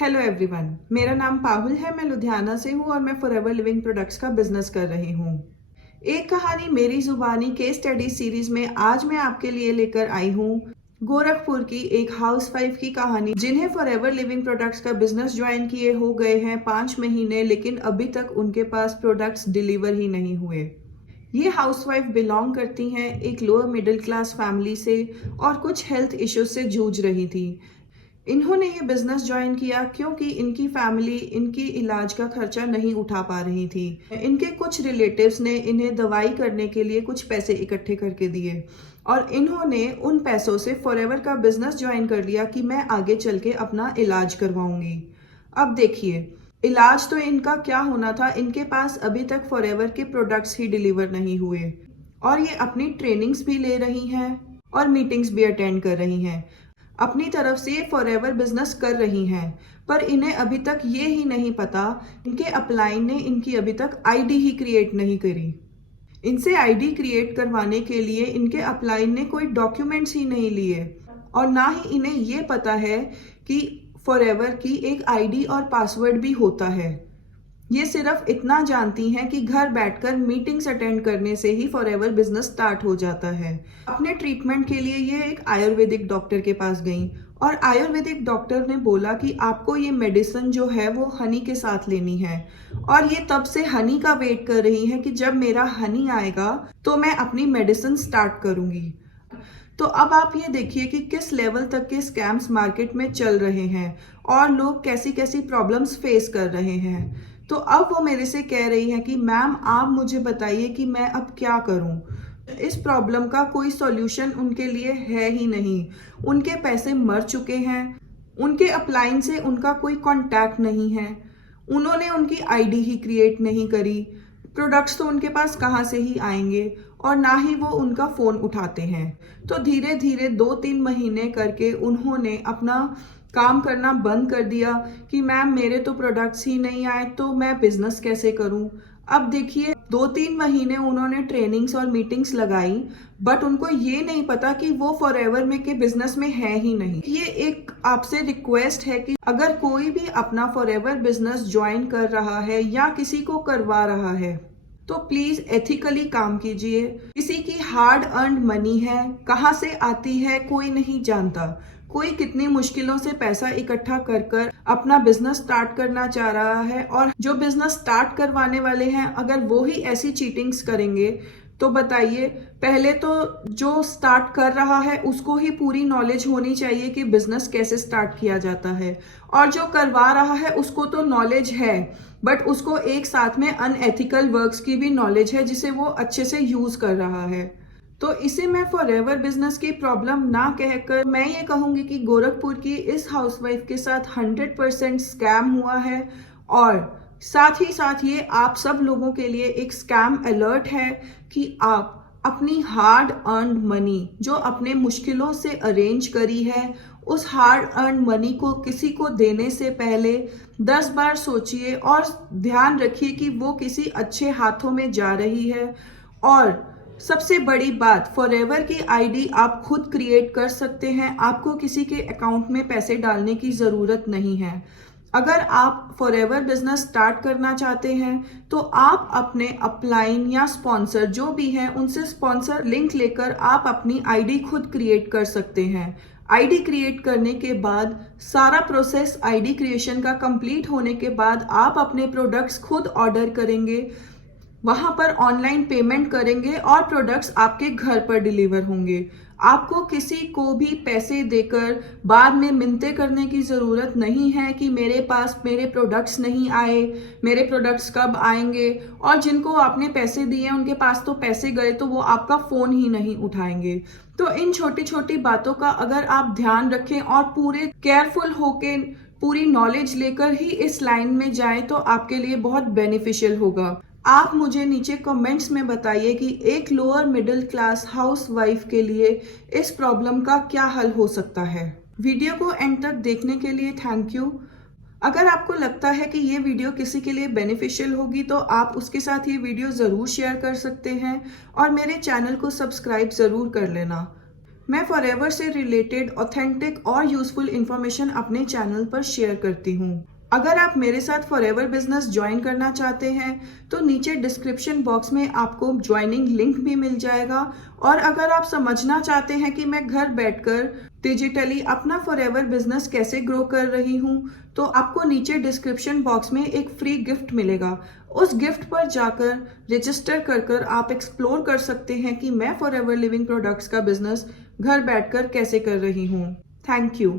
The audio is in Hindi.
हेलो एवरीवन, मेरा नाम पाहुल है। मैं लुधियाना से हूँ और मैं फॉरएवर लिविंग प्रोडक्ट्स का बिजनेस कर रही हूँ। एक कहानी मेरी जुबानी केस स्टडी सीरीज में आज मैं आपके लिए लेकर आई हूँ गोरखपुर की एक हाउसवाइफ की कहानी, जिन्हें फॉरएवर लिविंग प्रोडक्ट्स का बिजनेस ज्वाइन किए हो गए हैं 5 महीने, लेकिन अभी तक उनके पास प्रोडक्ट्स डिलीवर ही नहीं हुए। ये हाउसवाइफ बिलोंग करती हैं एक लोअर मिडिल क्लास फैमिली से और कुछ हेल्थ इश्यूज से जूझ रही थी। इन्होंने ये बिजनेस ज्वाइन किया क्योंकि इनकी फैमिली इनकी इलाज का खर्चा नहीं उठा पा रही थी। इनके कुछ रिलेटिव्स ने इन्हें दवाई करने के लिए कुछ पैसे इकट्ठे करके दिए और इन्होंने उन पैसों से फॉरएवर का बिजनेस ज्वाइन कर लिया कि मैं आगे चल के अपना इलाज करवाऊंगी। अब देखिए, इलाज तो इनका क्या होना था, इनके पास अभी तक फॉरएवर के प्रोडक्ट्स ही डिलीवर नहीं हुए और ये अपनी ट्रेनिंग्स भी ले रही हैं और मीटिंग्स भी अटेंड कर रही हैं। अपनी तरफ से फॉरएवर बिजनेस कर रही हैं, पर इन्हें अभी तक ये ही नहीं पता, इनके अपलाइन ने इनकी अभी तक आईडी ही क्रिएट नहीं करी। इनसे आईडी क्रिएट करवाने के लिए इनके अपलाइन ने कोई डॉक्यूमेंट्स ही नहीं लिए और ना ही इन्हें ये पता है कि फॉरएवर की एक आईडी और पासवर्ड भी होता है। ये सिर्फ इतना जानती हैं कि घर बैठकर मीटिंग्स अटेंड करने से ही फॉरएवर बिजनेस स्टार्ट हो जाता है। अपने ट्रीटमेंट के लिए ये एक आयुर्वेदिक डॉक्टर के पास गई और आयुर्वेदिक डॉक्टर ने बोला कि आपको ये मेडिसिन जो है वो हनी के साथ लेनी है और ये तब से हनी का वेट कर रही है कि जब मेरा हनी आएगा तो मैं अपनी मेडिसिन स्टार्ट करूंगी। तो अब आप ये देखिए कि किस लेवल तक के स्कैम्स मार्केट में चल रहे हैं और लोग कैसी कैसी प्रॉब्लम्स फेस कर रहे हैं। तो अब वो मेरे से कह रही है कि मैम आप मुझे बताइए कि मैं अब क्या करूं। इस प्रॉब्लम का कोई सॉल्यूशन उनके लिए है ही नहीं। उनके पैसे मर चुके हैं, उनके अपलाइन से उनका कोई कांटेक्ट नहीं है, उन्होंने उनकी आईडी ही क्रिएट नहीं करी, प्रोडक्ट्स तो उनके पास कहाँ से ही आएंगे और ना ही वो उनका फ़ोन उठाते हैं। तो धीरे धीरे 2-3 महीने करके उन्होंने अपना काम करना बंद कर दिया कि मैम मेरे तो प्रोडक्ट्स ही नहीं आए तो मैं बिजनेस कैसे करूं। अब देखिए, 2-3 महीने उन्होंने ट्रेनिंग्स और मीटिंग्स लगाई, बट उनको ये नहीं पता कि वो फॉरएवर में के बिजनेस में है ही नहीं। ये एक आपसे रिक्वेस्ट है कि अगर कोई भी अपना फॉरएवर बिजनेस ज्वाइन कर रहा है या किसी को करवा रहा है तो प्लीज एथिकली काम कीजिए। किसी की हार्ड अर्न्ड मनी है, कहाँ से आती है कोई नहीं जानता। कोई कितनी मुश्किलों से पैसा इकट्ठा कर कर अपना बिजनेस स्टार्ट करना चाह रहा है और जो बिजनेस स्टार्ट करवाने वाले हैं अगर वो ही ऐसी चीटिंग्स करेंगे तो बताइए, पहले तो जो स्टार्ट कर रहा है उसको ही पूरी नॉलेज होनी चाहिए कि बिजनेस कैसे स्टार्ट किया जाता है और जो करवा रहा है उसको तो नॉलेज है, बट उसको एक साथ में अनएथिकल वर्क्स की भी नॉलेज है जिसे वो अच्छे से यूज कर रहा है। तो इसे मैं फॉरएवर बिजनेस की प्रॉब्लम ना कहकर मैं ये कहूंगी कि गोरखपुर की इस हाउसवाइफ के साथ 100% स्कैम हुआ है और साथ ही साथ ये आप सब लोगों के लिए एक स्कैम अलर्ट है कि आप अपनी हार्ड अर्न्ड मनी जो अपने मुश्किलों से अरेंज करी है, उस हार्ड अर्न्ड मनी को किसी को देने से पहले 10 बार सोचिए और ध्यान रखिए कि वो किसी अच्छे हाथों में जा रही है। और सबसे बड़ी बात, फॉरएवर की आईडी आप खुद क्रिएट कर सकते हैं, आपको किसी के अकाउंट में पैसे डालने की ज़रूरत नहीं है। अगर आप फॉरएवर बिजनेस स्टार्ट करना चाहते हैं तो आप अपने अपलाइन या स्पॉन्सर जो भी हैं उनसे स्पॉन्सर लिंक लेकर आप अपनी आईडी खुद क्रिएट कर सकते हैं। आईडी क्रिएट करने के बाद सारा प्रोसेस आईडी क्रिएशन का कंप्लीट होने के बाद आप अपने प्रोडक्ट्स खुद ऑर्डर करेंगे, वहां पर ऑनलाइन पेमेंट करेंगे और प्रोडक्ट्स आपके घर पर डिलीवर होंगे। आपको किसी को भी पैसे देकर बाद में मिन्नतें करने की ज़रूरत नहीं है कि मेरे पास मेरे प्रोडक्ट्स नहीं आए, मेरे प्रोडक्ट्स कब आएंगे, और जिनको आपने पैसे दिए उनके पास तो पैसे गए तो वो आपका फ़ोन ही नहीं उठाएंगे। तो इन छोटी छोटी बातों का अगर आप ध्यान रखें और पूरे केयरफुल होके पूरी नॉलेज लेकर ही इस लाइन में जाएं तो आपके लिए बहुत बेनिफिशियल होगा। आप मुझे नीचे कमेंट्स में बताइए कि एक लोअर मिडिल क्लास हाउसवाइफ के लिए इस प्रॉब्लम का क्या हल हो सकता है। वीडियो को एंड तक देखने के लिए थैंक यू। अगर आपको लगता है कि ये वीडियो किसी के लिए बेनिफिशियल होगी तो आप उसके साथ ये वीडियो ज़रूर शेयर कर सकते हैं और मेरे चैनल को सब्सक्राइब ज़रूर कर लेना। मैं फॉरएवर से रिलेटेड ऑथेंटिक और यूजफुल इंफॉर्मेशन अपने चैनल पर शेयर करती हूँ। अगर आप मेरे साथ फॉरएवर बिजनेस ज्वाइन करना चाहते हैं तो नीचे डिस्क्रिप्शन बॉक्स में आपको ज्वाइनिंग लिंक भी मिल जाएगा। और अगर आप समझना चाहते हैं कि मैं घर बैठकर डिजिटली अपना फॉरएवर बिजनेस कैसे ग्रो कर रही हूँ तो आपको नीचे डिस्क्रिप्शन बॉक्स में एक फ्री गिफ्ट मिलेगा। उस गिफ्ट पर जाकर रजिस्टर कर आप एक्सप्लोर कर सकते हैं कि मैं फॉरएवर लिविंग प्रोडक्ट्स का बिजनेस घर बैठकर कैसे कर रही हूँ। Thank you.